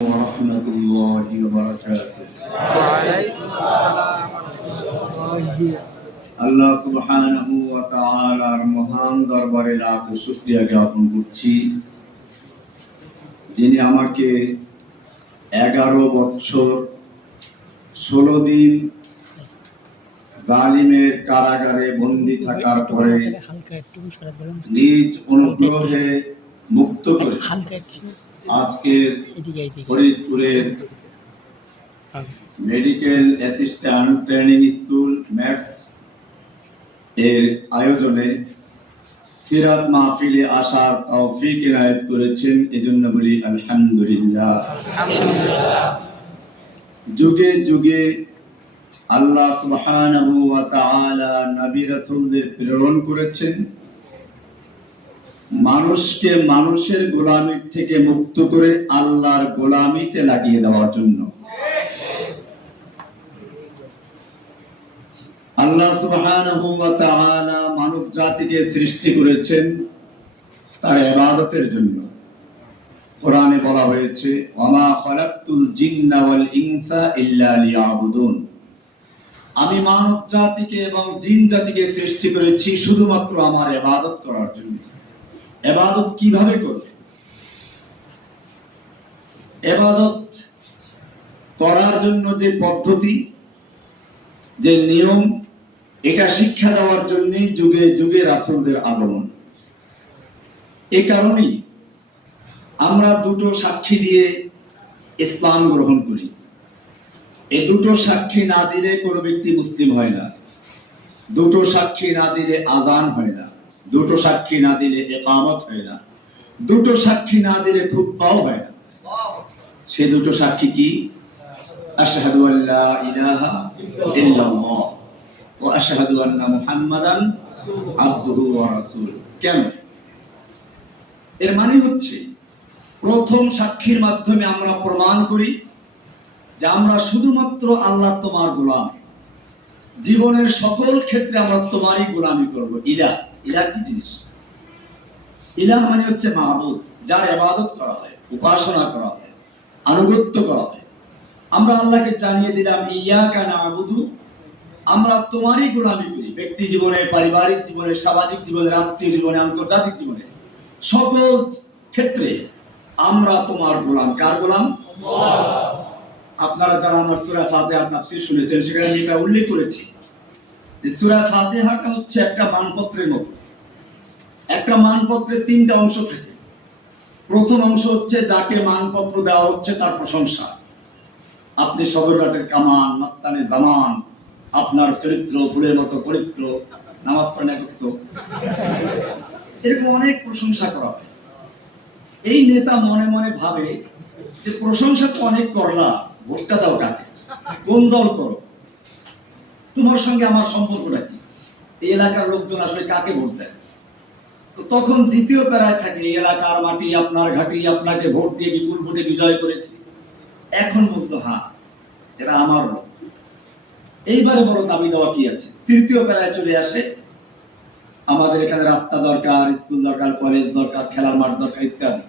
ورحمة الله وبركاته আল্লাহ সুবহানাহু ওয়া তাআলার মহান দরবারে লাখ শুকরিয়া জ্ঞাপন করছি, যিনি আমাকে 11 বছর 16 দিন জালিমের কারাগারে বন্দী থাকার পরে নিজ অনুগ্রহে মুক্ত করে আজকের ফরিদপুরের medical assistant training school mats এর আয়োজনে সিরাত মাহফিলে আসার তৌফিক ইনায়েত করেছেন, এজন্য বলি আলহামদুলিল্লাহ। যুগে যুগে আল্লাহ সুবহানাহু ওয়া তাআলা নবী রাসূলদের প্রেরণ করেছেন মানুষকে মানুষের গোলামির থেকে মুক্ত করে আল্লাহর গোলামিতে লাগিয়ে দেওয়ার জন্য। আল্লাহ সুবহানাহু ওয়া তাআলা মানব জাতিকে সৃষ্টি করেছেন তার ইবাদতের জন্য। কোরআনে বলা হয়েছে, ওয়ামা খালাকতুল জিন্না ওয়াল ইনসা ইল্লা লিয়াবুদুন। আমি মানব জাতিকে এবং জিন জাতিকে সৃষ্টি করেছি শুধুমাত্র আমার ইবাদত করার জন্য। ইবাদত কিভাবে করবে? ইবাদত করার জন্য যে পদ্ধতি, যে নিয়ম, এটা শিক্ষা দেওয়ার জন্য যুগে যুগে রাসূলদের আগমন। এই কারণেই আমরা দুটো সাক্ষী দিয়ে ইসলাম গ্রহণ করি। এই দুটো সাক্ষী না দিলে কোনো ব্যক্তি মুসলিম হয় না। দুটো সাক্ষী না দিলে আযান হয় না। দুটো সাক্ষী না দিলে ইকামত হয় না। দুটো সাক্ষী না দিলে খুতবাও হয় না। সে দুটো সাক্ষী কি? আশহাদু আল্লা ইলাহা ইল্লাল্লাহ ওয়া আশহাদু আন্না মুহাম্মাদান আবদুহু ওয়া রাসূলুহু। কেন? এর মানে হচ্ছে প্রথম সাক্ষীর মাধ্যমে আমরা প্রমাণ করি যে আমরা শুধুমাত্র আল্লাহ তোমার গোলাম। জীবনের সকল ক্ষেত্রে আমরা তোমারই গোলামি করব। ইলাহ, ইলাহ কি জিনিস? ইলাহ মানে হচ্ছে মাবুদ, যার ইবাদত করা হয়, উপাসনা করা হয়, আনুগত্য করা হয়। আমরা আল্লাহকে জানিয়ে দিলাম ইয়াকা না'বুদু, আমরা তোমারই গোলামি করি। ব্যক্তি জীবনে, পারিবারিক জীবনে, সামাজিক জীবনে, রাষ্ট্রীয় জীবনে, আন্তর্জাতিক জীবনে, সকল ক্ষেত্রে আমরা তোমার গোলাম। কার গোলাম? আপনারা যারা আমার সূরা ফাতিহা তাফসীর শুনেছেন, সেখানে আমি এটা উল্লেখ করেছি যে সূরা ফাতিহাটা হচ্ছে একটা মানপত্রের মতো। একটা মানপত্রে তিনটা অংশ থাকে। প্রথম অংশ হচ্ছে যাকে মানপত্র দেওয়া হচ্ছে তার প্রশংসা। আপনি সদরঘাটের কামান, মাস্তানে জামান, আপনার চরিত্র ফুলের মতো পবিত্র, নামাজ পড়েন একত্র, এরকম অনেক প্রশংসা করা হয়। এই নেতা মনে মনে ভাবে যে প্রশংসা তো অনেক করলা, ভোটটা দাও কাকে? কোন দল করো? তোমার সঙ্গে আমার সম্পর্কটা কি? এই এলাকার লোকজন আসলে কাকে ভোট দেয়? তো তখন দ্বিতীয় প্যারায় থাকে, এই এলাকার মাটি আপনার, ঘাটি, আপনাকে ভোট দিয়ে বিপুল ভোটে বিজয় করেছি। এখন বলতো হ্যাঁ, এটা আমার লোক। এইবারে বড় দাবি দেওয়া কি আছে? তৃতীয় প্যারায় চলে আসে, আমাদের এখানে রাস্তা দরকার, স্কুল দরকার, কলেজ দরকার, খেলার মাঠ দরকার ইত্যাদি।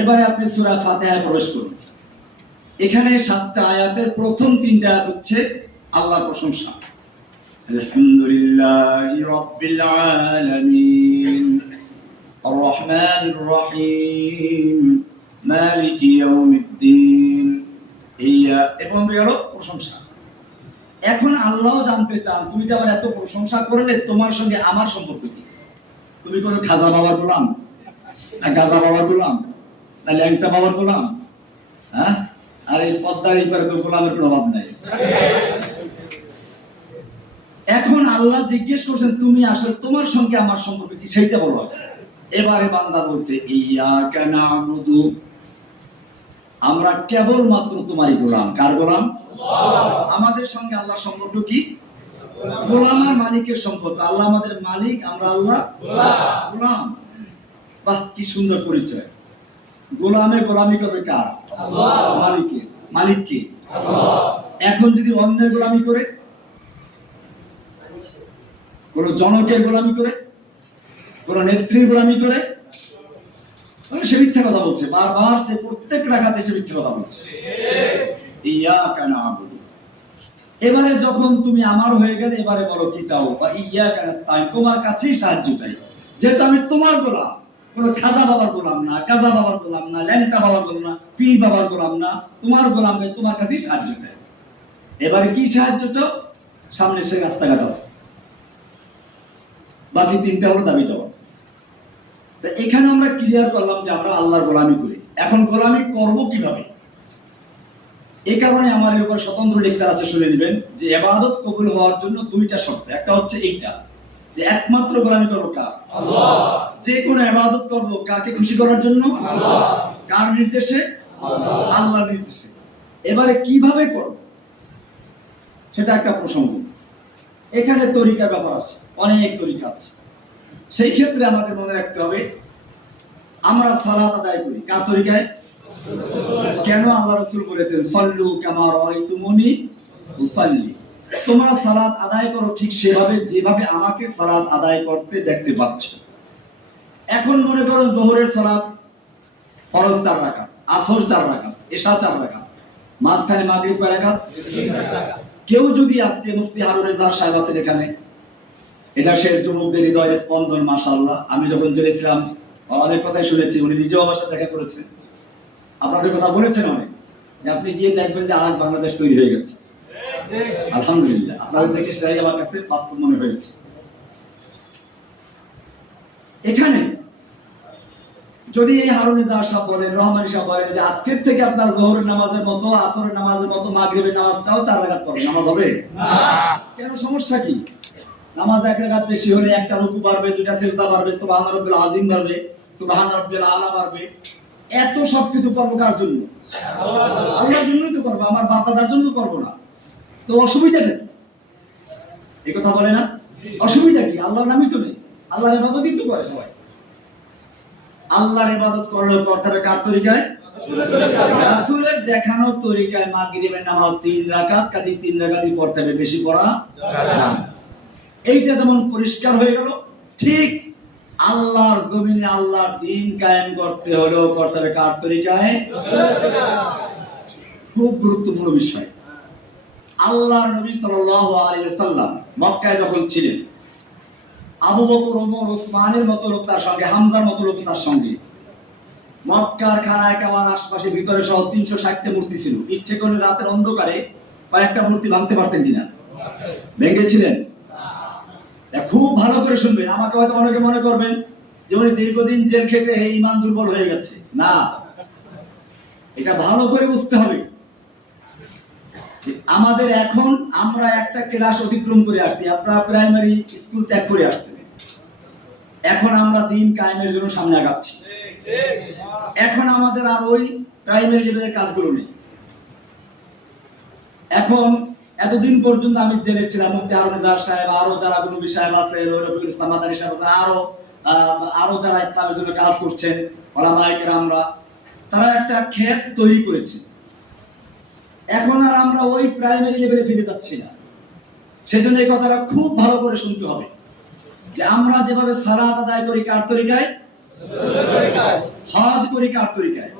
এবারে আপনি সূরা ফাতিহায় প্রবেশ করুন। এখানে 7টা আয়াতের প্রথম 3টা আয়াত হচ্ছে আল্লাহর প্রশংসা। আলহামদুলিল্লাহি রাব্বিল আলামিন আর রহমানির রহিম মালিকি ইয়াউমিদ্দিন। এবং গেলো প্রশংসা। এখন আল্লাহও জানতে চান, তুমি যে আবার এত প্রশংসা করলে, তোমার সঙ্গে আমার সম্পর্ক কি? তুমি কোনো খাজা বাবার গোলাম, না গাজা বাবার গোলাম, না ল্যাংটা বাবার গোলাম? হ্যাঁ, আর এই পদ্মার এই পারে তো গোলামের কোনো অভাব নাই। এখন আল্লাহ জিজ্ঞেস করছেন, তুমি আসলে তোমার সঙ্গে আমার সম্পর্ক কি, সেইটা বলো। এবারে বান্দা বলছে ইয়াকা না'বুদু, আমরা কেবলমাত্র তোমারই গোলাম। কার গোলাম? আমাদের সঙ্গে আল্লাহর সম্পর্ক কি? গোলাম আর মালিকের সম্পর্ক। আল্লাহ আমাদের মালিক, আমরা আল্লাহ গোলাম। বাহ, কি সুন্দর পরিচয়। গোলামে গোলামি করবে কার? মালিকের। মালিক কি? এখন যদি অন্যের গোলামি করে, কোন জনকের গোলামি করে, কোন নেত্রীর গোলামি করে, সে মিথ্যা কথা বলছে, বারবার সে প্রত্যেক রাকাতে সে মিথ্যা কথা বলছে। ইয়াকা না'বুদু, এবারে যখন তুমি আমার হয়ে গেলে এবারে বলো কি চাও, বা ইয়াকা নাস্তাইন, তোমার কাছেই সাহায্য চাই, যেহেতু আমি তোমার গোলাম, কোনো খাজা বাবার গোলাম না, গাজা বাবার গোলাম না, ল্যাংটা বাবার গোলাম না, পি বাবার গোলাম না, তোমার গোলাম, তোমার কাছেই সাহায্য চাই। এবারে কি সাহায্য চাও? সামনে সে রাস্তাঘাট আছে, বাকি তিনটা হলো দাবি দেওয়া। এখানে আমরা ক্লিয়ার করলাম যে আমরা আল্লাহর গোলামি করি। এখন গোলামি করব কিভাবে? এই কারণে আমার এর উপর স্বতন্ত্র লেকচার আছে, শুনে নেবেন যে ইবাদত কবুল হওয়ার জন্য দুইটা শর্ত। একটা হচ্ছে এইটা যে একমাত্র গোলামি করব কার? আল্লাহ। যে কোনো ইবাদত করব কাকে খুশি করার জন্য? আল্লাহ। কার নির্দেশে? আল্লাহ। আল্লাহর নির্দেশে। এবারে কিভাবে করব সেটা একটা প্রসঙ্গ। এখানে তরিকা ব্যাপার আছে, অনেক তরিকা আছে। সেই ক্ষেত্রে আমাদের মনে রাখতে হবে আমরা সালাত আদায় করি কার তরিকায়? কেন আল্লাহ রাসূল বলেছেন সল্লু কামা রাআইতুমুনি উসাল্লি, তোমরা সালাত আদায় করো ঠিক সেভাবে যেভাবে আমাকে সালাত আদায় করতে দেখতে পাচ্ছ। এখন মনে করো যোহরের সালাত ফরজ 4 রাকাত, আসর 4 রাকাত, এশা 4 রাকাত, মাঝখানে মাগরিব কয় রাকাত? 3 রাকাত। কেউ যদি আজকে মুফতি হারুন রেজা সাহেব আছেন এখানে, এটা সে যুবকদের হৃদয়ের স্পন্দন মাশাআল্লাহ। আমি যখন জেলে ছিলাম অনেক কথাই শুনেছি, উনি নিজেও আমার সাথে দেখা করেছেন, আপনাদের কথা বলেছেন অনেক, যে আপনি গিয়ে দেখবেন যে আজ বাংলাদেশ তৈরি হয়ে গেছে। আলহামদুলিল্লাহ, আপনাদের দেখে সেটাই আমার কাছে বাস্তব মনে হয়েছে। এখানে যদি এই হারুন রেজা সাহেব বলেন, রহমানী সাহেব বলেন যে আজকের থেকে আপনার যোহরের নামাজের মতো, আসরের নামাজের মতো, মাগরিবের নামাজটাও 4 রাকাত পড়বেন, নামাজ হবে না? কেন, সমস্যা কি? নামাজ 1 রাকাত বেশি হলে একটা রুকু বাড়বে, দুইটা সিজদা বাড়বে, সুবহান রাব্বিল আযীম বাড়বে, সুবহান রাব্বিল আলা বাড়বে। এত সবকিছু করব কার জন্য? আল্লাহর জন্যই তো করব, আমার বাপ দাদার জন্য করব না। তো অসুবিধাটা কি? এই কথা বলে না, অসুবিধা কি? আল্লাহর নামই তো নেই, আল্লাহর ইবাদতই তো করে সবাই। আল্লাহর ইবাদত করতে হবে কার তরিকায়? রাসূলের দেখানো তরিকায়। মাগরিবের নামাজ 3 রাকাত, কাজে 3 রাকাতই পড়তে হবে, বেশি পড়া যাবে না। এইটা যেমন পরিষ্কার হয়ে গেল, ঠিক আল্লাহর জমিনে আল্লাহর দ্বীন কায়েম করতে হলো করতে হবে কার তরিকায়? খুব গুরুত্বপূর্ণ বিষয়। আল্লাহর নবী সাল্লাল্লাহু আলাইহি ওয়াসাল্লাম মক্কায় যখন ছিলেন, আবু বকর, ওমর, ওসমানের মতো লোক তার সঙ্গে, হামজার মতো লোক তার সঙ্গে, মক্কার খানায় কাবার আশপাশে ভিতরে সহ 360টা মূর্তি ছিল। ইচ্ছে করে রাতের অন্ধকারে কয়েকটা মূর্তি ভাঙতে পারতেন কিনা? ভেঙেছিলেন? খুব ভালো করে শুনবেন, আমাকে হয়তো অনেকে মনে করবেন যে উনি দীর্ঘদিন জেল খেটে ঈমান দুর্বল হয়ে গেছে। না, এটা ভালো করে বুঝতে হবে। আমাদের এখন আমরা একটা ক্লাস অতিক্রম করে আসছি, আপনারা প্রাইমারি স্কুল ত্যাগ করে আসছেন, এখন আমরা দিন কায়েমের জন্য সামনে আগাচ্ছি। এখন আমাদের আর ওই প্রাইমারি লেভেলের কাজগুলো নেই। এখন এতদিন পর্যন্ত আমি জেলে ছিলাম, মুফতি হারুন রেজা সাহেব, আরো যারা নবী সাহেব আছে, রফিকুল ইসলাম মাদানী সাহেব আছে, আরো যারা ইসলামের জন্য কাজ করছেন, ওলামায়ে কেরামরা, তারা একটা ক্ষেত তৈরি করেছে। এখন আর আমরা ওই প্রাইমারি লেভেলে ফিরে যাচ্ছি না। সেজন্য এই কথাটা খুব ভালো করে শুনতে হবে যে আমরা যেভাবে সালাত আদায় করি কার তরিকায়? হজ করি কার তরিকায়?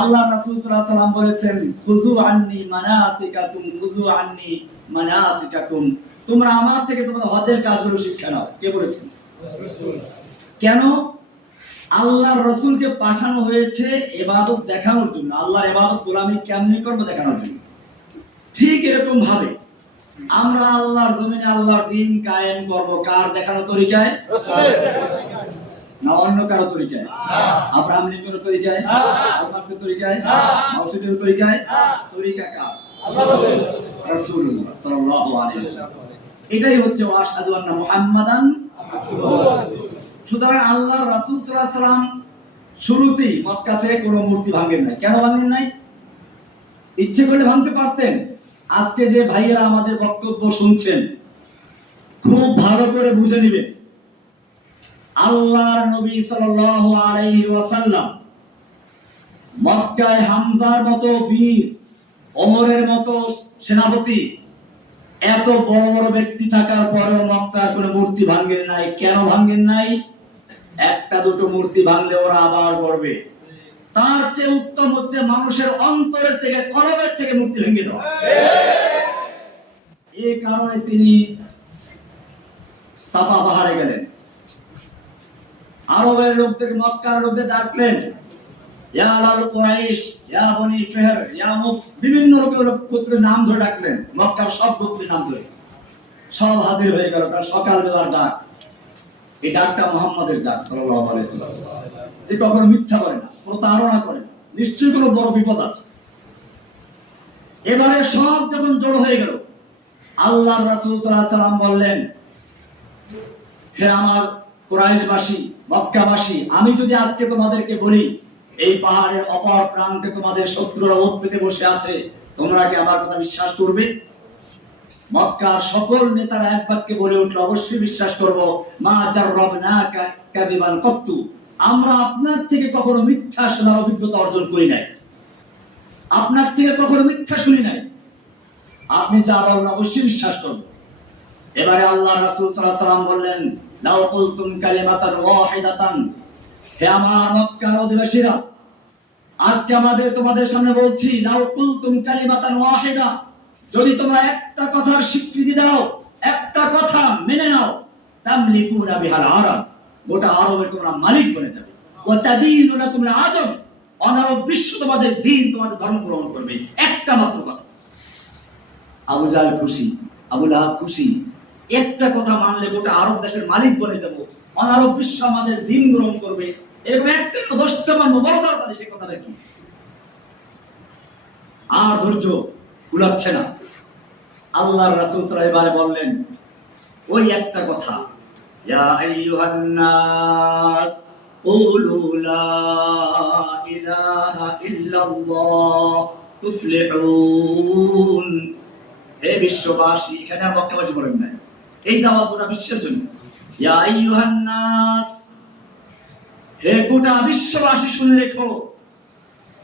আল্লাহ রাসূল সাল্লাল্লাহু আলাইহি ওয়াসাল্লাম বলেছেন খুযু আন্নী মানাসিকাকুম, খুযু আন্নী মানাসিকাকুম, তোমরা আমার থেকে তোমাদের হজের কাজগুলো শিক্ষা নাও। কে বলেছেন? রাসূল। কেন? আল্লাহর রাসূলকে পাঠানো হয়েছে ইবাদত দেখানোর জন্য, আল্লাহর ইবাদত গোলামি কেমনে করব দেখানোর জন্য। ঠিক এরকম ভাবে আমরা আল্লাহর জমিনে আল্লাহর দ্বীন কায়েম করব কার দেখানো তরিকায়? রাসূলের না অন্য কারো তরিকায়? আব্রাহাম লিঙ্কনের তরিকায়? মার্কসের তরিকায়? মাওসিদের তরিকায়? তরিকা কার? আল্লাহর রাসূলুল্লাহ সাল্লাল্লাহু আলাইহি ওয়াসাল্লাম। এটাই হচ্ছে আশহাদু আন্না মুহাম্মাদান আবদুহু ওয়া রাসূলুহু। সুতরাং আল্লাহর রাসূল সাল্লাল্লাহু আলাইহি ওয়াসাল্লাম শুরুতেই মক্কা থেকে কোনো মূর্তি ভাঙেন নাই। কেন ভাঙেন নাই? ইচ্ছে করলে ভাঙতে পারতেন। আজকে যে ভাইয়েরা আমাদের বক্তব্য শুনছেন, খুব ভালো করে বুঝে নেবেন, আল্লাহর নবী সাল্লাল্লাহু আলাইহি ওয়াসাল্লাম মক্কায় হামজার মতো বীর, ওমরের মতো সেনাপতি, এত বড় বড় ব্যক্তি থাকার পরেও মক্কার কোনো মূর্তি ভাঙেন নাই। কেন ভাঙেন নাই? একটা দুটো মূর্তি ভাঙলে ওরা আবার করবে। তার চেয়ে উত্তম হচ্ছে মানুষের অন্তরের থেকে, কলবের থেকে মূর্তি ভেঙে দেওয়া। এই কারণে তিনি সাফা পাহাড়ে গেলেন, আরবের লোকদের, মক্কার লোকদের ডাকলেন, ইয়া আল কুরাইশ, ইয়া বনি ফিহর, ইয়া বিভিন্ন লোকের গোত্রের নাম ধরে ডাকলেন, মক্কার সব গোত্রের নাম ধরে সব হাজির হয়ে গেল। তার সকালবেলার ডাক, এই ডাকটা মুহাম্মাদের ডাক সাল্লাল্লাহু আলাইহি ওয়াসাল্লাম, যে কখনো মিথ্যা করে না, প্রতারণা করে না, নিশ্চয়ই কোনো বড় বিপদ আছে। এবারে সব যখন জড়ো হয়ে গেল, আল্লাহর রাসূল সাল্লাল্লাহু আলাইহি ওয়াসাল্লাম বললেন, হে আমার কুরাইশবাসী, মক্কাবাসী, আমি যদি আজকে তোমাদেরকে বলি এই পাহাড়ের অপর প্রান্তে তোমাদের শত্রুরা ওঁৎ পেতে বসে আছে, তোমরা কি আমার কথা বিশ্বাস করবে? মক্কার সকল নেতারা এক বাক্যে বলে উঠল, অবশ্যই বিশ্বাস করব। মা জাররাবনাকা কাযিবান কত্তু, আমরা আপনার থেকে কখনো মিথ্যা শোনার অভিজ্ঞতা অর্জন করি নাই, আপনার থেকে কখনো মিথ্যা শুনি নাই, আপনি যা বলেন অবশ্যই বিশ্বাস করব। এবারে আল্লাহ রাসূল সাল্লাল্লাহু আলাইহি ওয়াসাল্লাম বললেন, লাউ কুলতুম কালিমাতান ওয়াহিদাতান, হে আমার মক্কার অধিবাসীরা, আজকে তোমাদের সামনে বলছি, লাউ কুলতুম কালিমাতান ওয়াহিদা, যদি তোমরা একটা কথার স্বীকৃতি দাও, একটা কথা মেনে নাও, তামলিকুনা বিহাল আরব, গোটা আরবের তোমরা মালিক বনে যাবে। ওয়া তাদীনু লাকুম আজম, অনারব বিশ্ব তোমাদের দ্বীন, তোমাদের ধর্ম গ্রহণ করবে। একটা মাত্র কথা। আবু জাহল খুশি, আবু লাহাব খুশি, একটা কথা মানলে গোটা আরব দেশের মালিক বনে যাব, অনারব বিশ্ব আমাদের দ্বীন গ্রহণ করবে। এরকম একটা 10টা মানবো, বড় তাড়াতাড়ি সে কথাটা কি। আর ধৈর্য কুলাচ্ছে না, আল্লাহর রাসূল সাল্লাল্লাহু আলাইহি ওয়াসাল্লাম বললেন ওই একটা কথা, ইয়া আইয়ুহান নাস কুলু লা ইলাহা ইল্লাল্লাহ তুফলিহুন। হে বিশ্ববাসী, এখানে আর মক্কাবাসী বলেন না, এই দাওয়াত গোটা বিশ্বের জন্য। ইয়া আইয়ুহান নাস, হে গোটা বিশ্ববাসী শুনে রেখো,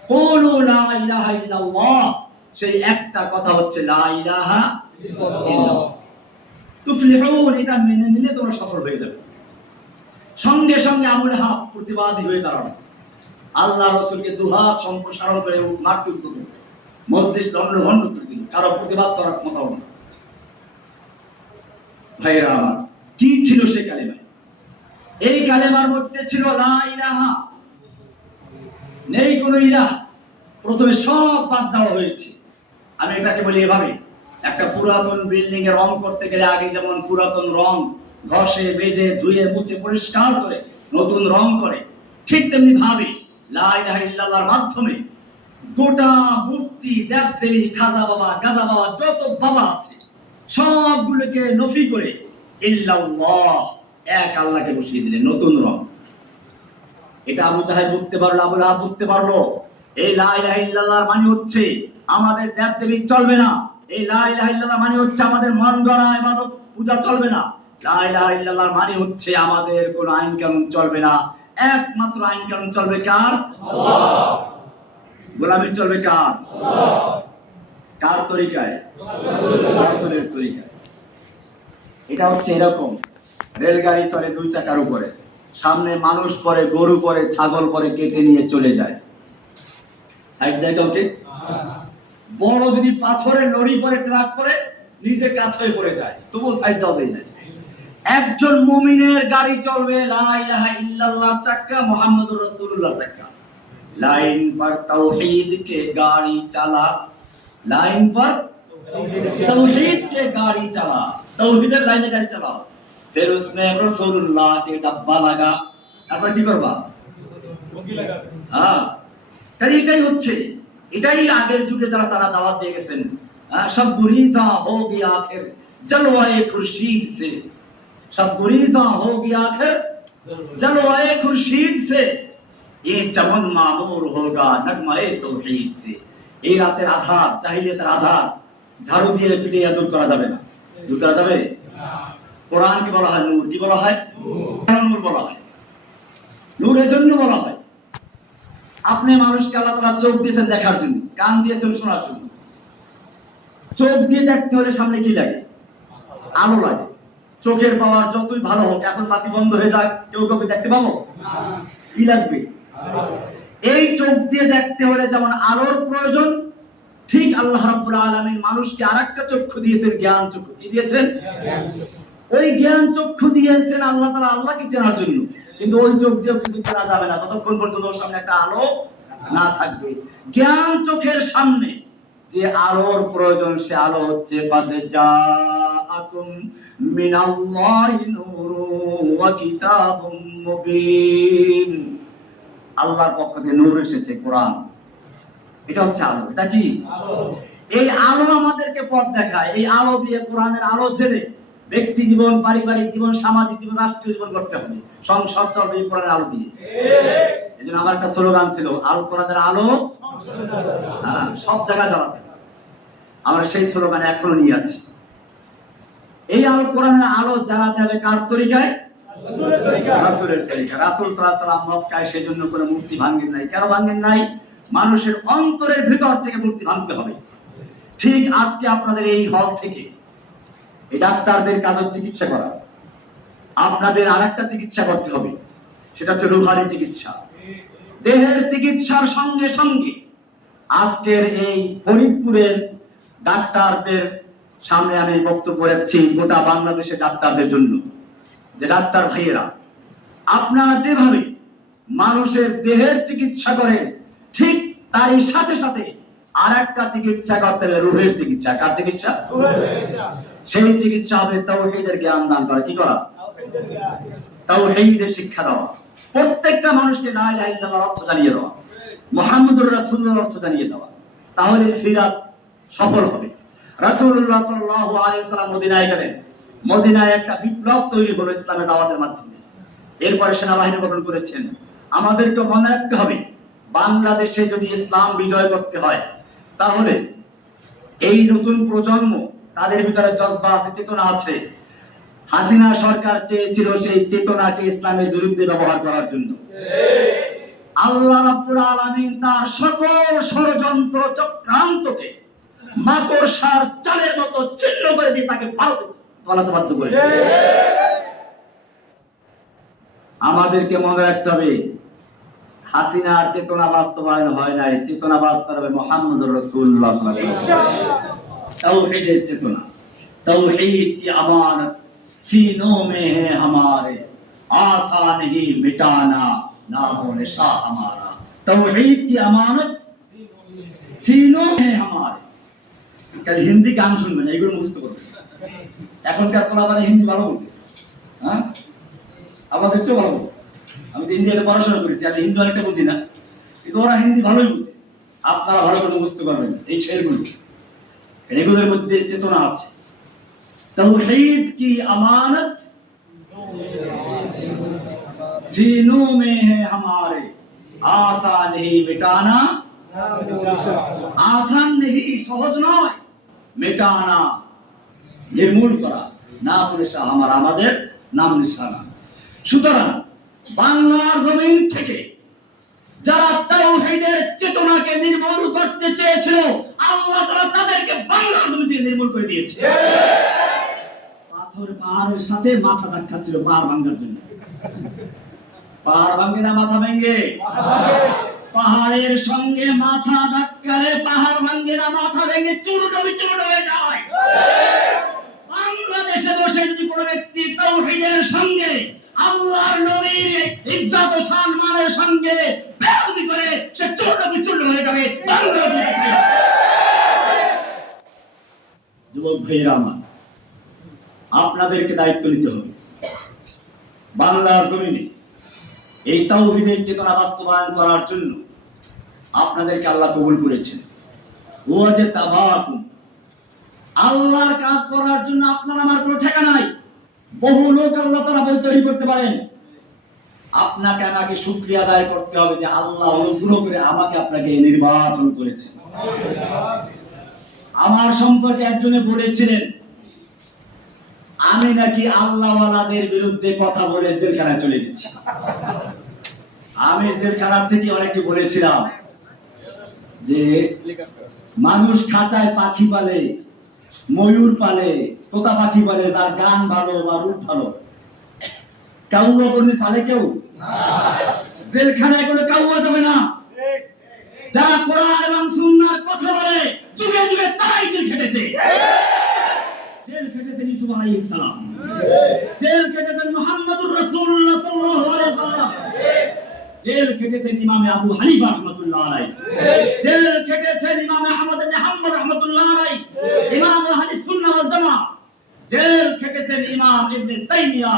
কুলু লা ইলাহা ইল্লাল্লাহ, সেই একটা কথা হচ্ছে লা ইলাহা ইল্লাল্লাহ তুফলিহুন, এটা মেনে নিলে তোমরা সফল হয়ে যাবে। সঙ্গে সঙ্গে আবু লাহাব প্রতিবাদী হয়ে দাঁড়ানো, আল্লাহ রাসূলকে দুহাত সম্প্রসারণ করে মারতে উদ্যত, মজলিস লণ্ডভণ্ড করে দিল, কারো প্রতিবাদ করার ক্ষমতা হলো না। ভাইরা আমার, কি ছিল সে কালেমায়? এই কালেমার মধ্যে ছিল লা ইলাহা, নেই কোনো ইলাহ। প্রথমে সব বাদ দেওয়া হয়েছে। আমি এটাকে বলি এভাবে, একটা পুরাতন বিল্ডিং এর রং করতে গেলে আগে যেমন পুরাতন রং ঘষে বেজে ধুয়ে মুছে পরিষ্কার করে নতুন রং করে, ঠিক তেমনি ভাবে লা ইলাহা ইল্লাল্লাহর মাধ্যমে গোটা মূর্তি, দেবদেবী, খাজা বাবা, গাজা বাবা, যত বাবা আছে সবগুলোকে নফি করে ইল্লাল্লাহ, এক আল্লাহকে বসিয়ে দিলেন, নতুন রং। এটা আবু জাহেল বুঝতে পারলো, আবু লাহাব বুঝতে পারলো। এই লা ইলাহা ইল্লাল্লাহর মানে হচ্ছে আমাদের দেবদেবী চলবে না, এই লা ইলাহা ইল্লাল্লাহ মানে হচ্ছে আমাদের মন গড়া ইবাদত পূজা চলবে না, লা ইলাহা ইল্লাল্লাহর মানে হচ্ছে আমাদের কোনো আইন কানুন চলবে না, একমাত্র আইন কানুন চলবে কার? আল্লাহ। গোলামি চলবে কার? আল্লাহ। কার তরিকায়? রাসূলের তরিকায়। এটা হচ্ছে এরকম, রেলগাড়ি চলে 2 চাকার উপরে, সামনে মানুষ পরে, গরু পরে, ছাগল পরে, কেটে নিয়ে চলে যায়, সাইড দেয় কাউকে? বড় যদি পাথরের লরি পরে, ট্রাক করে, নিজে কাত হয়ে পড়ে যায়, তবুও সাইড দেওয়া যায় না। একজন মুমিনের গাড়ি চলবে লা ইলাহা ইল্লাল্লাহর চাকা, মুহাম্মদুর রাসূলুল্লাহর চাকা। লাইন पर तौहीद के गाड़ी चला, लाइन पर तौहीद के गाड़ी चला, तौहीদের লাইনে গাড়ি চালাও, फिर उसमें रसूलुल्लाह के डब्बा लगा, তারপর কি করবা? বগি লাগাবে। হ্যাঁ, তাই এটাই হচ্ছে, এটাই আগের যুগে তারা দাওয়াত দিয়ে গেছেন। সব গুরিজা হো গিয়া আখির জলওয়ায়ে খুরশীদ সে, সব গুরিজা হো গিয়া আখির জলওয়ায়ে খুরশীদ সে, ये चमन मामूर होगा नगमाए तौहीद से। এই রাতের আধার, জাহিলিয়াতের আধার ঝাড়ু দিয়ে পিটিয়ে দূর করা যাবে না, দূর করা যাবে না। কোরআন কি বলা হয়? নূর। কি বলা হয়? কেন নূর বলা হয়? নূরের জন্য বলা হয়। আপনি মানুষকে আল্লাহ তাআলা চোখ দিয়েছেন দেখার জন্য, কান দিয়েছেন শোনার জন্য। চোখ দিয়ে দেখতে হলে সামনে কি লাগে? আলো লাগে। চোখের পাওয়ার যতই ভালো হোক, এখন বাতি বন্ধ হয়ে যাক, কেউ কাউকে দেখতে পাবো? কি লাগবে? এই চোখ দিয়ে দেখতে হলে যেমন আলোর প্রয়োজন, ঠিক আল্লাহ রাব্বুল আলামিন মানুষকে আরেকটা চক্ষু দিয়েছেন, জ্ঞান চক্ষু। কি দিয়েছেন? ওই জ্ঞান চক্ষু দিয়েছেন আল্লাহ তাআলা আল্লাহকে চেনার জন্য। কিন্তু ওই চোখ দিয়েও কিন্তু চেনা যাবে না ততক্ষণ পর্যন্ত ওর সামনে একটা আলো না থাকবে। জ্ঞান চোখের সামনে যে আলোর প্রয়োজন, সে আলো হচ্ছে কাদ জাআকুম মিনাল্লাহি নূরুন ওয়া কিতাবুম মুবিন। আল্লাহর পক্ষ থেকে নূর এসেছে, কোরআন। এটা হচ্ছে আলো। এটা কি আলো? এই আলো আমাদেরকে পথ দেখায়। এই আলো দিয়ে, কোরআনের আলো ছেড়ে ব্যক্তি জীবন, পারিবারিক জীবন, সামাজিক জীবন, রাষ্ট্রীয় জীবন করতে হবে। সংসার চলবে এই কোরআনের আলো দিয়ে। এই জন্য আমার একটা স্লোগান ছিল, আল কোরআনের আলো সব জায়গায় জ্বালাতে। আমরা সেই স্লোগান এখনো নিয়ে আছি। এই আল কোরআনের আলো জ্বালাতে হবে কার তরিকায়? রাসূলের তরিকায়। রাসূলের তরিকায়। রাসূল সাল্লাল্লাহু আলাইহি ওয়াসাল্লাম মক্কায় সেজন্য কোনো মূর্তি ভাঙেন নাই। কেন ভাঙেন নাই? মানুষের অন্তরের ভিতর থেকে মূর্তি ভাঙতে হবে। ঠিক আজকে আপনাদের এই হল থেকে এই ডাক্তারদের কাজ হচ্ছে চিকিৎসা করা, আপনাদের আরেকটা চিকিৎসা করতে হবে, সেটা হচ্ছে রুহানি চিকিৎসা। দেহের চিকিৎসার সঙ্গে সঙ্গে আজকের এই ফরিদপুরের ডাক্তারদের সামনে আমি বক্তব্য রাখছি গোটা বাংলাদেশের ডাক্তারদের জন্য, যে ডাক্তার ভাইয়েরা, আপনারা যেভাবে মানুষের দেহের চিকিৎসা করেন, ঠিক তারই সাথে সাথে আর একটা চিকিৎসা করতে হবে, রুহের চিকিৎসা। কার চিকিৎসা? সেই চিকিৎসা হবে তাওহীদের জ্ঞান দান করা। কি করা? তাওহীদের শিক্ষা দেওয়া। প্রত্যেকটা মানুষকে লা ইলাহা ইল্লাল্লাহর অর্থ জানিয়ে দেওয়া, মুহাম্মদুর রাসূলুল্লাহর অর্থ জানিয়ে দেওয়া। তাহলে সিরাত সফল হবে। রাসূলুল্লাহ সাল্লাল্লাহু আলাইহি ওয়াসাল্লাম মদিনায় গেলেন। মদিনায় একটা বিপ্লব তৈরি হলো ইসলামের দাওয়াতের মাধ্যমে। এরপরে সেনাবাহিনী গঠন করেছেন। আমাদেরকে মনে রাখতে হবে, বাংলাদেশে যদি ইসলাম বিজয় করতে হয়, তাহলে এই নতুন প্রজন্ম, তাদের ভিতরে জজবা আছে, চেতনা আছে। হাসিনা সরকার চেয়েছিল সেই চেতনাকে ইসলামের বিরুদ্ধে ব্যবহার করার জন্য। আল্লাহ রাব্বুল আলামিন তার সকল ষড়যন্ত্র চক্রান্তকে মাকড়সার চালের মতো ছিন্ন করে দিয়ে তাকে ভারতে পালাতে বাধ্য করেছে। আমাদেরকে মনে রাখতে হবে, হাসিনার চেতনা বাস্তবায়ন হয় নাই, চেতনা বাস্তবায়ন হবে মুহাম্মদুর রাসূলুল্লাহ সাল্লাল্লাহু আলাইহি ওয়াসাল্লাম। তাওহীদের চেতনা, তাওহীদ কি আমানত सीनों में है हमारे, आसा नहीं मिटाना नामो निशा हमारा। तौहीद की अमानत सीनों में है हमारे। কাল হিন্দি গান শুনবেন, এগুলো মুখস্থ করবেন। এখনকার পোলাপান হিন্দি ভালো বোঝে, হ্যাঁ, আমাদের চেয়েও ভালো বোঝে। আমি তো ইন্ডিয়াতে পড়াশোনা করেছি, আমি হিন্দি অনেকটা বুঝি না, কিন্তু ওরা হিন্দি ভালোই বুঝে। আপনারা ভালো করে মুখস্থ করবেন এই শেরগুলো, এগুলোর মধ্যে চেতনা আছে। तौहीद की अमानत सीनों में है हमारे, आसान नहीं मिटाना, आसान नहीं, সহজ নয়, মেটানা নির্মূল করা, নাম নিশা আমার, আমাদের নাম নিশানা। সুতরাং বাংলার জমিন থেকে যারা তাওহীদের চেতনাকে নির্মূল করতে চেয়েছিল, আল্লাহ তাআলা তাদেরকে বাংলার জমিন থেকে নির্মূল করে দিয়েছে। পাহাড়ের সাথে মাথা ধাক্কাচ্ছিল পাহাড় ভাঙার জন্য। পাহাড় ভাঙে না মাথা ভেঙে? পাহাড়ের সঙ্গে মাথা ধাক্কালে পাহাড় ভাঙে না, মাথা ভেঙে চূর্ণ বিচূর্ণ হয়ে যায়। বাংলাদেশে বসে যদি কোনো ব্যক্তি তাওহীদের সঙ্গে, আল্লাহর নবীর ইজ্জত ও সম্মানের সঙ্গে বেয়াদবি করে, সে চূর্ণ বিচূর্ণ হয়ে যাবে বাংলাদেশে। যুবক ভাইরা আমার, আপনাদেরকে দায়িত্ব নিতে হবে। বাংলার জমিনে এই তাওহীদের চেতনা বাস্তবায়ন করার জন্য আপনাদেরকে আল্লাহ কবুল করেছেন। ওয়া যে তাবাকুম, আল্লাহর কাজ করার জন্য আপনার আমার কোনো ঠেকা নাই। বহু লোক আল্লাহ তাআলা বই তৈরি করতে পারেন। আপনাকে আমাকে শুকরিয়া আদায় করতে হবে যে আল্লাহ অনুগ্রহ করে আমাকে আপনাকে নির্বাচন করেছেন। আমার সম্পর্কে একজনে বলেছিলেন, আমি নাকি আল্লাহওয়ালাদের বিরুদ্ধে কথা বলে জেলখানায় চলে গেছি। আমি জেলখানার থেকে অনেকে বলেছিলাম যে মানুষ খাঁচায় পাখি পালে, ময়ূর পালে, তোতা পাখি পালে, যার গান ভালো বা রূপ ভালো। কাউয়া কোনদিন পালে কেউ? জেলখানায় কোনো কাউয়া যাবে না। যারা কোরআন এবং সুন্নাহর কথা বলে যুগে যুগে তারাই জেল খেটেছে। জেল খেটেছেন ইউসুফ আলাইহিস সালাম, জেল খেটেছেন মুহাম্মদুর রাসূলুল্লাহ সাল্লাল্লাহু আলাইহি ওয়াসাল্লাম, জেল খেটেছেন ইমাম আবু হানিফা রাহমাতুল্লাহ আলাইহি, জেল খেটেছেন ইমাম আহমদ ইবনে হাম্বল রাহমাতুল্লাহ আলাইহি, ইমাম আহলিস সুন্নাহ ওয়াল জামাত, জেল খেটেছেন ইমাম ইবনে তাইমিয়া,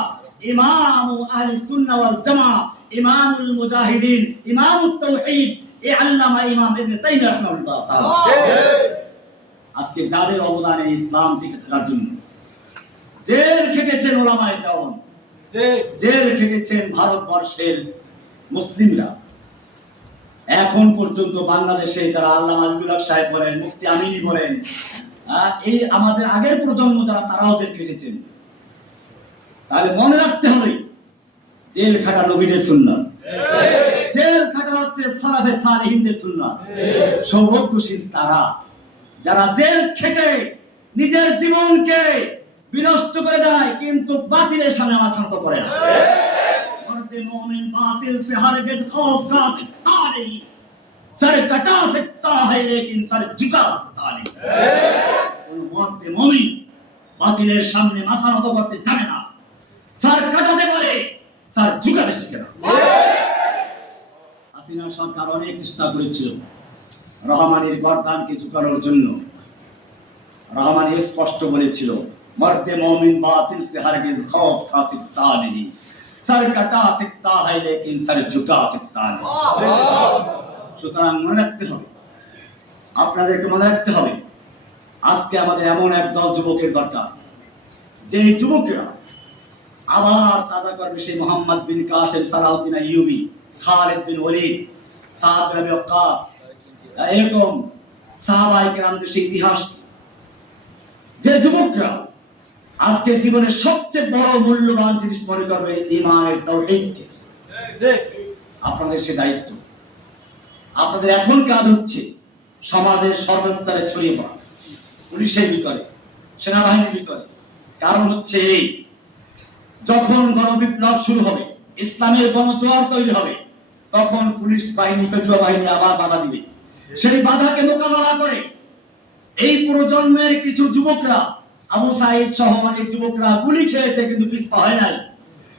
ইমাম আহলিস সুন্নাহ ওয়াল জামাত, ইমামুল মুজাহিদিন, ইমামুত তাওহীদ, আল্লামা ইমাম ইবনে তাইমিয়া রাহমাতুল্লাহ তাআলা। আজকে যাদের অবদান এই ইসলাম টিকে থাকার জন্য, জেল খেটেছেন ওলামায়ে দেওবন্দ, জেল খেটেছেন ভারতবর্ষের মুসলিমরা। এখন পর্যন্ত বাংলাদেশে যারা আল্লামা আজিজুল হক সাহেব বলেন, মুফতি আমিনী বলেন, এই আমাদের আগের প্রজন্ম যারা, তারাও জেল খেটেছেন। তাহলে মনে রাখতে হবে, জেল খাটা নবীদের সুন্নাত, জেল খাটা হচ্ছে সালাফে সালেহিনদের সুন্নাত। সৌভাগ্যশীল তারা যারা জেল খেটে নিজের জীবনকে বিনষ্ট করে দেয়, কিন্তু বাতিলের সামনে মাথা নত করে না। मर्द मोमिन बातिल से हरगिज़ खौफ खा सकता नहीं, सर कटा सकता है लेकिन सर झुका सकता नहीं। मर्द मोमिन বাতিলের সামনে মাথা নত করতে জানে না, স্যার কাটাতে পারে, স্যার ঝুঁকাতে শিখে না। হাসিনা সরকার অনেক চেষ্টা করেছিল রহমানের গর্দানকে ঝুঁকানোর জন্য। রহমান স্পষ্ট বলেছিল, মর্দে মুমিন বাতিল সে হরগিজ খৌফ খা सकता नहीं, सर कटा सकता है लेकिन सर झुका सकता नहीं। সুতরাং মনে রাখতে হবে, আপনাদেরকে মনে রাখতে হবে, আজকে আমাদের এমন একদল যুবকের দরকার, যে যুবকেরা আবার তাজা করবে সেই মোহাম্মদ বিন কাসেম, সালাউদ্দিন আইয়ুবী, খালিদ বিন ওয়ালিদ, সাদ বিন আবি ওয়াক্কাস, এরকম সাহাবায়ে কেরামদের সেই ইতিহাস। যে যুবকরা আজকে জীবনের সবচেয়ে বড় মূল্যবান জিনিস মনে করবে ঈমানের তাওহীদকে, আপনাদের সে দায়িত্ব। আপনাদের এখন কাজ হচ্ছে সমাজের সর্বস্তরে ছড়িয়ে পড়া, পুলিশের ভিতরে, সেনাবাহিনীর ভিতরে। কারণ হচ্ছে এই, যখন গণবিপ্লব শুরু হবে, ইসলামের গণজোয়ার তৈরি হবে, তখন পুলিশ বাহিনী, পেটুয়া বাহিনী আবার বাধা দিবে। সেই বাধাকে মোকাবেলা করে এই প্রজন্মের কিছু যুবকরা, আবু সাইদ সহ অনেক যুবকরা গুলি খেয়েছে, কিন্তু পিছপা হয় নাই।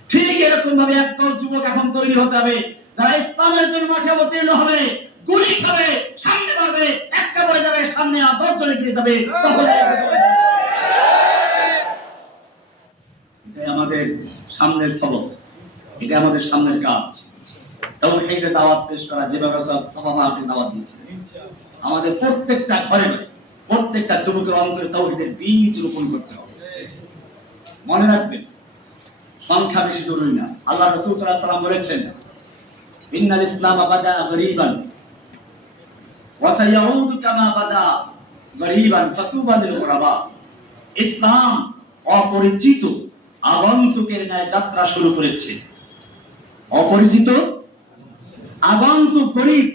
ঠিক এরকম ভাবে একদল যুবক এখন তৈরি হতে হবে, যারা ইসলামের জন্য মাঠে অবতীর্ণ হবে, গুলি খাবে, সামনে পারবে, একটা পড়ে যাবে, সামনে আর 10 জন এগিয়ে যাবে। তখন এটাই আমাদের সামনের সবক, এটা আমাদের সামনের কাজ। তাওহীদে দাওয়াত পেশ করা, যেভাবে সাহাবাকে দাওয়াত দিয়েছে, আমাদের প্রত্যেকটা ঘরে ঘরে, প্রত্যেকটা যুবকের অন্তরে তাওহীদের বীজ রোপণ করতে হবে। মনে রাখবেন, সংখ্যা বেশি জরুরি না। আল্লাহ রাসূল সাল্লাল্লাহু আলাইহি ওয়াসাল্লাম বলেছেন, ইন্নাল ইসলাম বাদা গরীবান ওয়া সায়াউদু কামা বাদা গরীবান ফাতুবা লিল গুরাবা। ইসলাম অপরিচিত আগন্তুকের ন্যায় যাত্রা শুরু করেছে। অপরিচিত আগন্তুক, গরীব।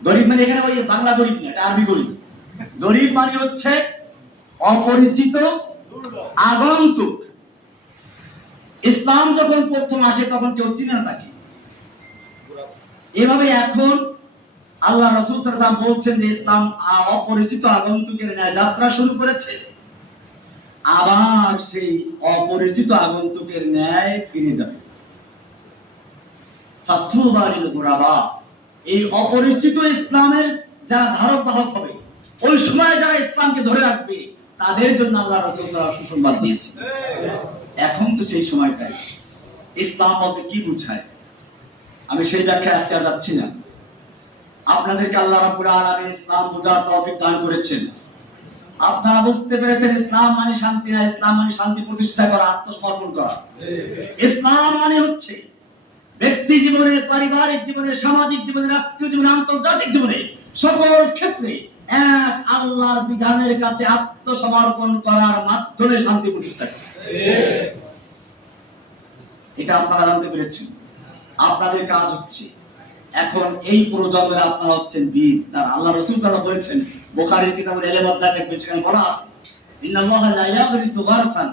গরীব মানে এখানে ওই বাংলা গরীব না, এটা আরবি গরীব। গরীব মানে হচ্ছে অপরিচিত আগন্তুক। ইসলাম যখন প্রথম আসে তখন কেউ চিনে না তাকে। এভাবে এখন আল্লাহ রাসূল সাল্লাল্লাহু আলাইহি ওয়াসাল্লাম বলছেন যে ইসলাম অপরিচিত আগন্তুকের ন্যায় যাত্রা শুরু করেছে, আবার সেই অপরিচিত আগন্তুকের ন্যায় ফিরে যাবে। ফাতুবা লিল গুরাবা। এই অপরিচিত ইসলামের যারা ধারক বাহক হবে, ওই সময় যারা ইসলামকে ধরে রাখবে, তাদের জন্য আল্লাহ রাসূল সাল্লাল্লাহু আলাইহি ওয়াসাল্লাম সুসংবাদ দিয়েছেন। এখন তো সেই সময়টাই। ইসলাম বলতে কি বোঝায়, আমি সেই ব্যাখ্যায় আজকে আর যাচ্ছি না। আপনাদেরকে আল্লাহ রাব্বুল আলামিন ইসলাম বোঝার তৌফিক দান করেছেন। আপনারা বুঝতে পেরেছেন ইসলাম মানে শান্তি না, ইসলাম মানে শান্তি প্রতিষ্ঠা করা, আত্মসমর্পণ করা। ইসলাম মানে হচ্ছে ব্যক্তি জীবনে, পারিবারিক জীবনে, সামাজিক জীবনে, রাষ্ট্রীয় জীবনে, আন্তর্জাতিক জীবনে, সকল ক্ষেত্রে এক আল্লাহর বিধানের কাছে আত্মসমর্পণ করার মাধ্যমে শান্তি প্রতিষ্ঠা করা। এটা আপনারা জানতে পেরেছেন। আপনাদের কাজ হচ্ছে এখন এই প্রজন্মের, আপনারা হচ্ছেন বীজ। তার আল্লাহ রাসূল সাল্লাল্লাহু আলাইহি ওয়াসাল্লাম বলেছেন, বুখারীর কিতাবুল ইলম অধ্যায় 1 সেখানে বলা আছে, ইন্নাল্লাহা লা ইয়াগরিসু গারসান,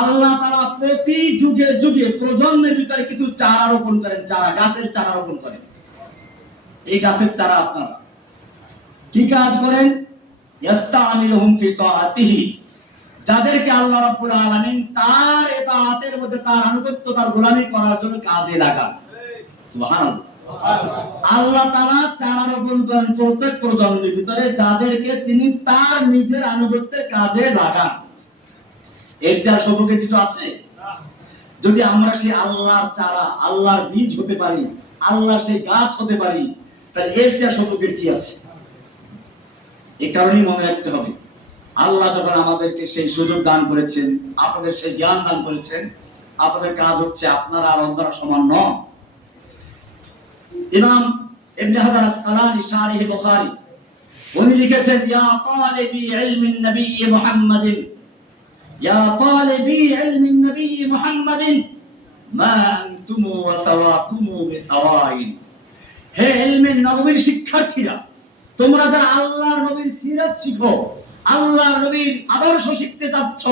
আল্লাহ তাআলা প্রতি যুগে যুগে প্রজন্মের ভিতরে কিছু চারা রোপণ করেন, চারা, গাছের চারা রোপণ করেন। এই গাছের চারা আপনারা কি কাজ করেন? ইস্তামিলুহুম ফি তাআতিহি, যাদেরকে আল্লাহ রাব্বুল আলামিন তার ইতাআতের মধ্যে, তার আনুগত্য, তার গোলামি করার জন্য কাজে লাগান। সুবহানাল্লাহ। আল্লাহ তাআলা চারা রোপণ করেন প্রত্যেক প্রজন্মের ভিতরে, যাদেরকে তিনি তার নিজের আনুগত্যের কাজে লাগান। এর যা সবকে কিছু আছে? যদি আমরা সেই আল্লাহর চারা, আল্লাহর বীজ হতে পারি, আল্লাহর সেই গাছ হতে পারি, তাহলে এর যা সবকের কি আছে? এই কারণেই মনে রাখতে হবে, আল্লাহ যখন আমাদেরকে সেই সুযোগ দান করেছেন, আপনাদের সেই জ্ঞান দান করেছেন, আপনাদের কাজ হচ্ছে আপনারা আর অন্যরা সমান নন। ইমাম ইবনে হাজার আসকালানি শারিহ বুখারী উনি লিখেছেন, ইয়া তালিবি ইলমিন নবী মুহাম্মাদিন, ইয়া তালিবি ইলমিন নবী মুহাম্মাদিন মা আনতুম ওয়া সাওয়াকুম বিসাওয়াইন, হে ইলমের নবীর শিক্ষার্থীরা, তোমরা যারা আল্লাহর নবীর সিরাত শিখো, আল্লাহর নবীর আদর্শ শিখতে যাচ্ছ,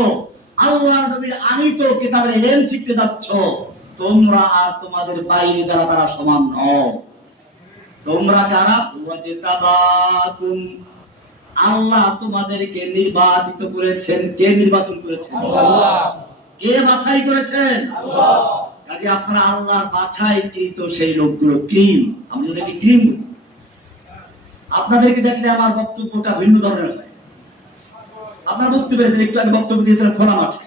আল্লাহর নবীর আনিত কিতাবের ইলম শিখতে যাচ্ছ, তোমরা আর তোমাদের বাইরে যারা তারা সমান নও। তোমরা কারা? ওয়াজতাবাকুম, আল্লাহ তোমাদেরকে নির্বাচিত করেছেন। কে নির্বাচন করেছেন? আল্লাহ। কে বাছাই করেছেন? আল্লাহ। কাজে আপনারা আল্লাহর বাছাইকৃত সেই লোকগুলো, ক্রিম। আমি যাদেরকে ক্রিম বলি, আপনাদেরকে দেখলে আমার বক্তব্যটা ভিন্ন ধরনের হয়। আপনারা বুঝতে পেরেছেন, একটু আমি বক্তব্য দিয়েছিলাম খোলা মাঠে,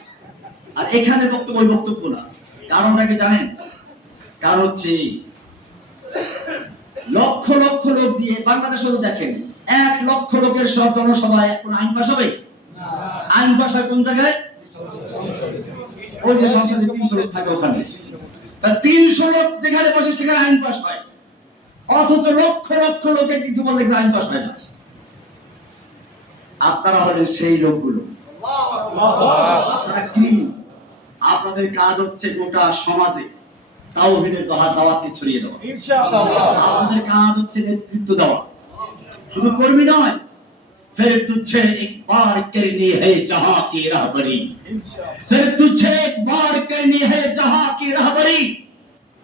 আর এখানে বক্তব্য ওই বক্তব্য না। কারণটা কি জানেন? কারণ হচ্ছে লক্ষ লক্ষ লোক দিয়ে বাংলাদেশে দেখেন, 1 লক্ষ লোকের সব জনসভায় কোন আইন পাস হবে? আইন পাস হয় কোন জায়গায়? ওই যে সংসদে 300 লোক থাকে ওখানে। তা 300 লোক যেখানে বসে সেখানে আইন পাস হয়, অথচ লক্ষ লক্ষ লোকে কিছু বলে আইন পাস হয় না। আপনারা হলেন সেই লোকগুলো। আপনারা কি? আপনাদের কাজ হচ্ছে গোটা সমাজে তাওহীদের দাওয়াতকে ছড়িয়ে দেওয়া। ইনশাআল্লাহ। আপনাদের কাজ হচ্ছে নেতৃত্ব দেওয়া, শুধু কর্মী নয়। फिर तुझे एक बार करनी है जहां की रहबरी, फिर तुझे एक बार करनी है जहां की रहबरी,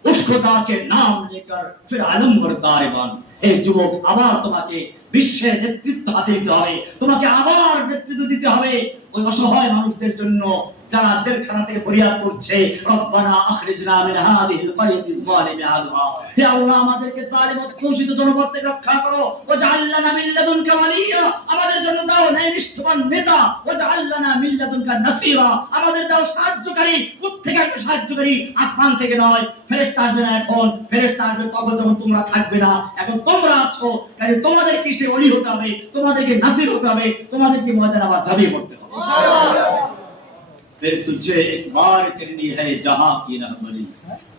उस खुदा के नाम लेकर फिर आलम बरदार बन। হে যুবক, আবার তোমাকে বিশ্বের নেতৃত্ব হাতে নিতে হবে, তোমাকে আবার নেতৃত্ব দিতে হবে ওই অসহায় মানুষদের জন্য যারা জেলখানা থেকে ফরিয়াদ করছে, রব্বানা আখরিজনা মিন হাদিহিল কারিয়াতিজ যালিমি আহলুহা। হে আল্লাহ, আমাদেরকে জালিম ও দূষিত জনপদ থেকে রক্ষা করো। ওয়াজআলনা মিন লাদুনকা ওয়ালিয়া, আমাদের জন্য দাও ন্যায়নিষ্ঠবান নেতা। ওয়াজআলনা মিন লাদুনকা নাসীরা, আমাদের দাও সাহায্যকারী। কোথা থেকে আসবে সাহায্যকারী? আসমান থেকে নয়। ফেরেশতা আসবে না এখন, ফেরেশতা আসবে তখন যখন তোমরা থাকবে না। এখন তোমরা আছো, কাজে তোমাদের কিসে ওলি হতে হবে, তোমাদেরকে নাসির হতে হবে, তোমাদেরকে ময়দানে আবার ঝাঁপিয়ে পড়তে হবে। फिर तुझे एक बार करनी है जहां की रहबरी,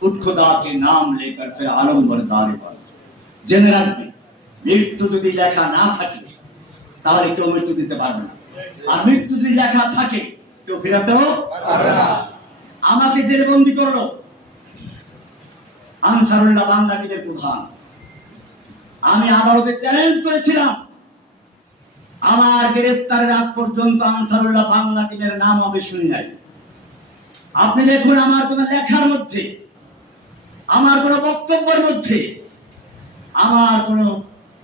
उठ खुदा के नाम लेकर फिर आलम बरदार बन। জেনে রাখবে, মৃত্যু যদি লেখা না থাকে তাহলে কেউ মৃত্যু দিতে পারবে না, আর মৃত্যু যদি লেখা থাকে কেউ ফেরাতেও পারবে না। আমাকে জেলে বন্দী করলো আনসারুল্লাহ বাংলাদেশের প্রধান। আমি আদালতে চ্যালেঞ্জ করেছিলাম, আমার গ্রেফতারের আগ পর্যন্ত আনসারুল্লাহ বাংলা টিমের নাম আমি শুনি নাই। আপনি দেখুন, আমার কোন লেখার মধ্যে, আমার কোন বক্তব্যের মধ্যে, আমার কোন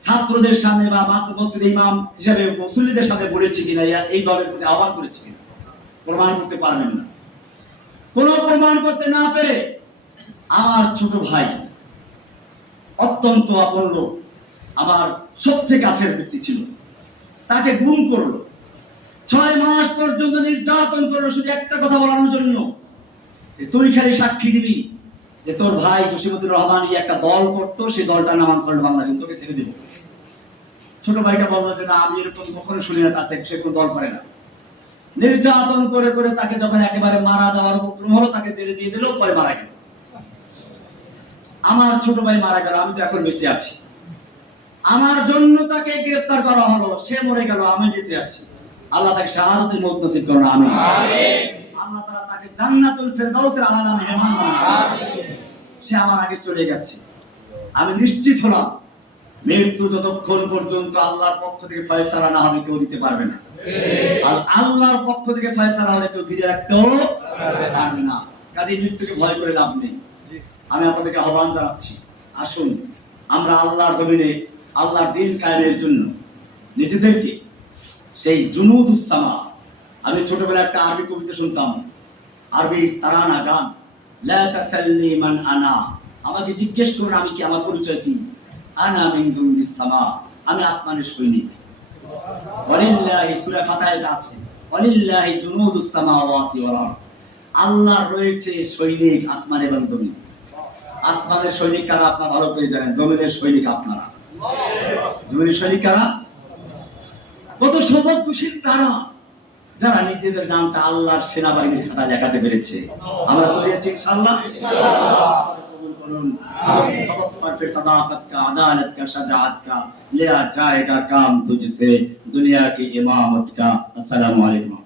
ছাত্রদের সামনে বা মসজিদ ইমাম হিসেবে মুসল্লিদের সামনে বলেছি কিনা, এই দলের প্রতি আহ্বান করেছি কিনা, প্রমাণ করতে পারবেন না। কোন প্রমাণ করতে না পেরে আমার ছোট ভাই, অত্যন্ত আপন লোক, আমার সবচেয়ে কাছের ব্যক্তি ছিল, তাকে গুম করলো, 6 মাস পর্যন্ত নির্যাতন করলো, শুধু একটা কথা বলানোর জন্য, তুই খালি সাক্ষী দিবি যে তোর ভাই জসিমুদ্দিন রহমান একটা দল করতো, সেই দলটার নাম আনসারুল্লাহ বাংলা, তোকে ছেড়ে দেব। ছোট ভাইটা বললো যে না, আমি এরকম কখনো শুনি না, তাতে সে কোনো দল করে না। নির্যাতন করে করে তাকে যখন একেবারে মারা যাওয়ার উপক্রম হলো, তাকে জেলে দিয়ে দিল, পরে মারা গেল। আমার ছোট ভাই মারা গেল, আমি তো এখন বেঁচে আছি। আমার জন্য তাকে গ্রেফতার করা হলো, সে মরে গেল, আমি বেঁচে আছি। আল্লাহ তাকে শাহাদাতের মওত নসিব করুন, আমিন। আল্লাহ তাআলা তাকে জান্নাতুল ফেরদাউসের আলা মেহমান বানান। সে আমার আগে চলে গেছে, আমি নিশ্চিত হলাম মৃত্যু যতক্ষণ পর্যন্ত আল্লাহর পক্ষ থেকে ফয়সালা না হবে কেউ দিতে পারবে না। আর আল্লাহর পক্ষ থেকে ফয়সালা হলে কেউ ফিরে রাখতেও পারবে না। কাজে মৃত্যুকে ভয় করে লাভ নেই। আমি আপনাদেরকে আহ্বান জানাচ্ছি, আসুন আমরা আল্লাহর জমিনে আল্লাহর দ্বীন কায়েমের জন্য নিজেদেরকে সেই জুনুদুস সামা, আমি ছোটবেলায় একটা আরবি কবিতা শুনতাম, আরবি তারানা গান, লা তাসালনি মান আনা, আমাকে জিজ্ঞেস করুন আমি কি, আমার পরিচয় কি, আনা মিন জুনুদিস সামা, আমি আসমানের সৈনিক। ওয়ালিল্লাহি, সূরা ফাতিহা এটা আছে, ওয়ালিল্লাহি জুনুদুস সামাওয়াতি ওয়াল আরদ, আল্লাহর রয়েছে সৈনিক আসমান এবং জমিন। আসমানের সৈনিক কারা আপনারা ভালো করে জানেন, জমিনের সৈনিক আপনারা। জমিনের সৈনিক কারা? কত সৌভাগ্যশীল তারা যারা নিজেদের নামটা আল্লাহর সেনাবাহিনীর খাতায় দেখাতে পেরেছে। আমরা তৈরি আছি ইনশাআল্লাহ। কবুল করুন। सबक पर फिर सदाकत का, अदालत का, शजाअत का लिया जाएगा काम तुझसे, दुनिया की इमामत का। अस्सलामु अलैकुम।